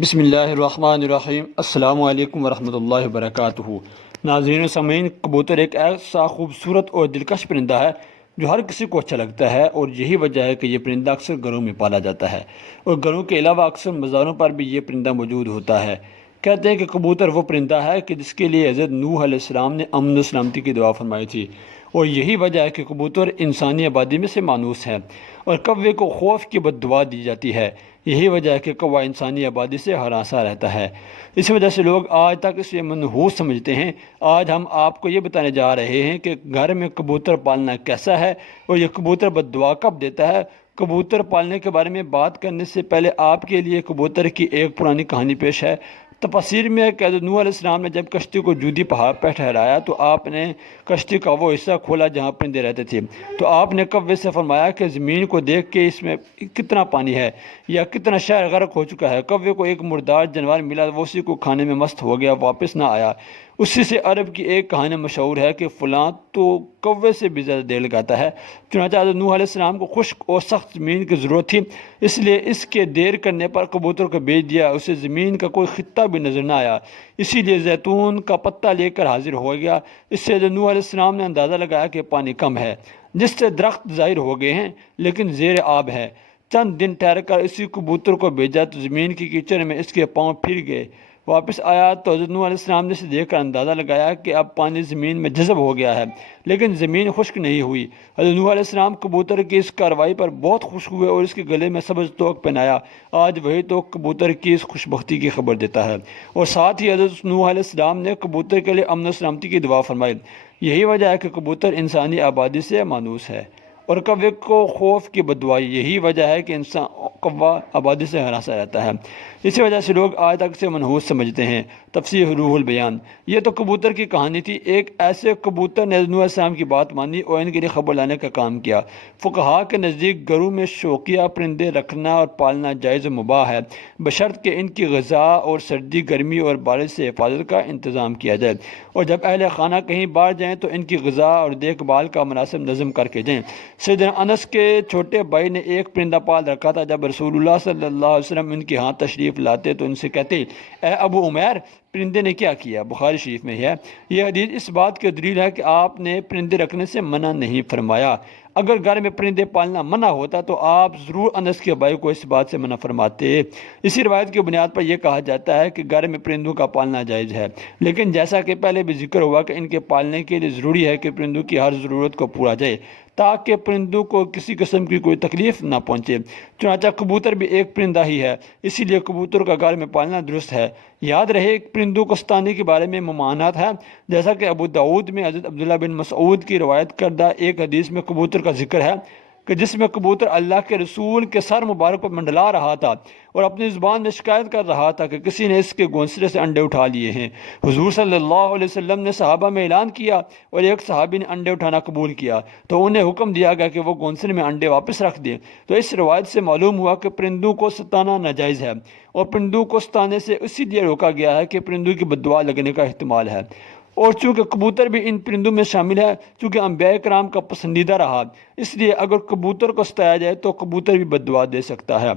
بسم اللہ الرحمن الرحیم۔ السلام علیکم ورحمۃ اللہ وبرکاتہ۔ ناظرین و سامعین، کبوتر ایک ایسا خوبصورت اور دلکش پرندہ ہے جو ہر کسی کو اچھا لگتا ہے، اور یہی وجہ ہے کہ یہ پرندہ اکثر گھروں میں پالا جاتا ہے، اور گھروں کے علاوہ اکثر مزاروں پر بھی یہ پرندہ موجود ہوتا ہے۔ کہتے ہیں کہ کبوتر وہ پرندہ ہے کہ جس کے لیے حضرت نوح علیہ السلام نے امن و سلامتی کی دعا فرمائی تھی، اور یہی وجہ ہے کہ کبوتر انسانی آبادی میں سے مانوس ہے، اور کوے کو خوف کی بد دعا دی جاتی ہے۔ یہی وجہ ہے کہ کوا انسانی آبادی سے ہراساں رہتا ہے۔ اس وجہ سے لوگ آج تک اسے منحوس سمجھتے ہیں۔ آج ہم آپ کو یہ بتانے جا رہے ہیں کہ گھر میں کبوتر پالنا کیسا ہے، اور یہ کبوتر بد دعا کب دیتا ہے۔ کبوتر پالنے کے بارے میں بات کرنے سے پہلے آپ کے لیے کبوتر کی ایک پرانی کہانی پیش ہے۔ تفسیر میں ہے کہ حضرت نوح علیہ السلام نے جب کشتی کو جودی پہاڑ پر ٹھہرایا تو آپ نے کشتی کا وہ حصہ کھولا جہاں پرندے رہتے تھے، تو آپ نے کوے سے فرمایا کہ زمین کو دیکھ کے اس میں کتنا پانی ہے یا کتنا شہر غرق ہو چکا ہے۔ کوے کو ایک مردار جانور ملا، وہ اسی کو کھانے میں مست ہو گیا، واپس نہ آیا۔ اسی سے عرب کی ایک کہانی مشہور ہے کہ فلاں تو کوے سے بھی زیادہ دیر لگاتا ہے۔ چنانچہ حضرت نوح علیہ السلام کو خشک اور سخت زمین کی ضرورت تھی، اس لیے اس کے دیر کرنے پر کبوتر کو بھیج دیا۔ اسے زمین کا کوئی خطہ بھی نظر نہ آیا، اسی لیے زیتون کا پتا لے کر حاضر ہو گیا۔ اس سے حضرت نوح علیہ السلام نے اندازہ لگایا کہ پانی کم ہے، جس سے درخت ظاہر ہو گئے ہیں لیکن زیر آب ہے۔ چند دن ٹھہر کر اسی کبوتر کو بھیجا تو زمین کی کیچڑ میں اس کے پاؤں پھر گئے۔ واپس آیا تو حضرت نوح علیہ السلام نے اسے دیکھ کر اندازہ لگایا کہ اب پانی زمین میں جذب ہو گیا ہے، لیکن زمین خشک نہیں ہوئی۔ حضرت نوح علیہ السلام کبوتر کی اس کارروائی پر بہت خوش ہوئے اور اس کے گلے میں سبز توق پہنایا۔ آج وہی توق کبوتر کی اس خوش بختی کی خبر دیتا ہے، اور ساتھ ہی حضرت نوح علیہ السلام نے کبوتر کے لیے امن و سلامتی کی دعا فرمائی۔ یہی وجہ ہے کہ کبوتر انسانی آبادی سے مانوس ہے، اور کوے کو خوف کی بد دعا یہی وجہ ہے کہ انسان کوا آبادی سے ہراساں رہتا ہے۔ اسی وجہ سے لوگ آج تک اسے منحوس سمجھتے ہیں۔ تفسیر روح البیان۔ یہ تو کبوتر کی کہانی تھی۔ ایک ایسے کبوتر نے حضرت نوح علیہ السلام کی بات مانی اور ان کے لیے خبر لانے کا کام کیا۔ فقہا کے نزدیک گھروں میں شوقیہ پرندے رکھنا اور پالنا جائز و مباح ہے، بشرط کہ ان کی غذا اور سردی گرمی اور بارش سے حفاظت کا انتظام کیا جائے، اور جب اہل خانہ کہیں باہر جائیں تو ان کی غذا اور دیکھ بھال کا مناسب نظم کر کے جائیں۔ سیدنا انس کے چھوٹے بھائی نے ایک پرندہ پال رکھا تھا۔ جب رسول اللہ صلی اللہ علیہ وسلم ان کے ہاں تشریف لاتے تو ان سے کہتے، اے ابو عمیر، پرندے نے کیا کیا؟ بخاری شریف میں ہے۔ یہ حدیث اس بات کی دلیل ہے کہ آپ نے پرندے رکھنے سے منع نہیں فرمایا۔ اگر گھر میں پرندے پالنا منع ہوتا تو آپ ضرور انس کے بھائی کو اس بات سے منع فرماتے۔ اسی روایت کی بنیاد پر یہ کہا جاتا ہے کہ گھر میں پرندوں کا پالنا جائز ہے، لیکن جیسا کہ پہلے بھی ذکر ہوا کہ ان کے پالنے کے لیے ضروری ہے کہ پرندوں کی ہر ضرورت کو پورا جائے، تاکہ پرندوں کو کسی قسم کی کوئی تکلیف نہ پہنچے۔ چنانچہ کبوتر بھی ایک پرندہ ہی ہے، اسی لیے کبوتر کا گھر میں پالنا درست ہے۔ یاد رہے، پرندوں کو ستانے کے بارے میں ممانعت ہے، جیسا کہ ابو داؤد میں حضرت عبداللہ بن مسعود کی روایت کردہ ایک حدیث میں کبوتر کا ذکر ہے کہ جس میں کبوتر اللہ کے رسول کے سر مبارک پر منڈلا رہا تھا اور اپنی زبان میں شکایت کر رہا تھا کہ کسی نے اس کے گھونسلے سے انڈے اٹھا لیے ہیں۔ حضور صلی اللہ علیہ وسلم نے صحابہ میں اعلان کیا، اور ایک صحابی نے انڈے اٹھانا قبول کیا تو انہیں حکم دیا گیا کہ وہ گھونسلے میں انڈے واپس رکھ دیں۔ تو اس روایت سے معلوم ہوا کہ پرندوں کو ستانا ناجائز ہے، اور پرندوں کو ستانے سے اسی لیے روکا گیا ہے کہ پرندوں کی بد دعا لگنے کا احتمال ہے، اور چونکہ کبوتر بھی ان پرندوں میں شامل ہے، چونکہ انبیاء کرام کا پسندیدہ رہا، اس لیے اگر کبوتر کو ستایا جائے تو کبوتر بھی بد دعا دے سکتا ہے،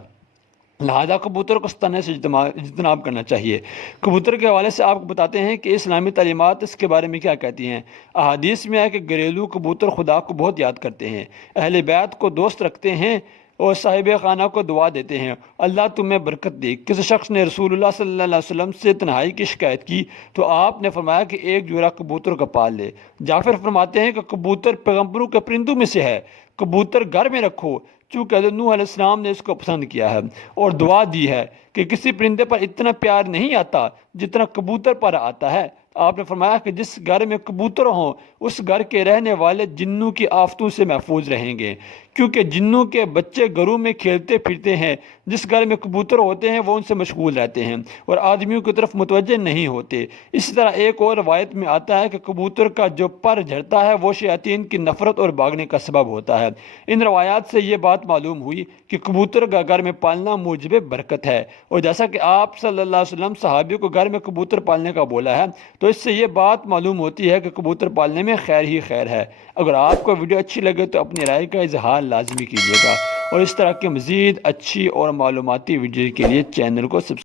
لہذا کبوتر کو ستانے سے اجتناب کرنا چاہیے۔ کبوتر کے حوالے سے آپ کو بتاتے ہیں کہ اسلامی تعلیمات اس کے بارے میں کیا کہتی ہیں۔ احادیث میں ہے کہ گھریلو کبوتر خدا کو بہت یاد کرتے ہیں، اہل بیت کو دوست رکھتے ہیں، اور صاحب خانہ کو دعا دیتے ہیں، اللہ تمہیں برکت دے۔ کسی شخص نے رسول اللہ صلی اللہ علیہ وسلم سے تنہائی کی شکایت کی تو آپ نے فرمایا کہ ایک جوڑا کبوتر کا پال لے۔ جعفر فرماتے ہیں کہ کبوتر پیغمبروں کے پرندوں میں سے ہے، کبوتر گھر میں رکھو، چونکہ حضرت نوح علیہ السلام نے اس کو پسند کیا ہے اور دعا دی ہے کہ کسی پرندے پر اتنا پیار نہیں آتا جتنا کبوتر پر آتا ہے۔ آپ نے فرمایا کہ جس گھر میں کبوتر ہوں اس گھر کے رہنے والے جنوں کی آفتوں سے محفوظ رہیں گے، کیونکہ جنوں کے بچے گھروں میں کھیلتے پھرتے ہیں۔ جس گھر میں کبوتر ہوتے ہیں وہ ان سے مشغول رہتے ہیں اور آدمیوں کی طرف متوجہ نہیں ہوتے۔ اسی طرح ایک اور روایت میں آتا ہے کہ کبوتر کا جو پر جھڑتا ہے وہ شیاطین کی نفرت اور بھاگنے کا سبب ہوتا ہے۔ ان روایات سے یہ بات معلوم ہوئی کہ کبوتر کا گھر میں پالنا موجب برکت ہے، اور جیسا کہ آپ صلی اللہ علیہ وسلم صحابیوں کو گھر میں کبوتر پالنے کا بولا ہے تو اس سے یہ بات معلوم ہوتی ہے کہ کبوتر پالنے میں خیر ہی خیر ہے۔ اگر آپ کو ویڈیو اچھی لگے تو اپنی رائے کا اظہار لازمی کیجیے گا، اور اس طرح کی مزید اچھی اور معلوماتی ویڈیو کے لیے چینل کو سبسکرائب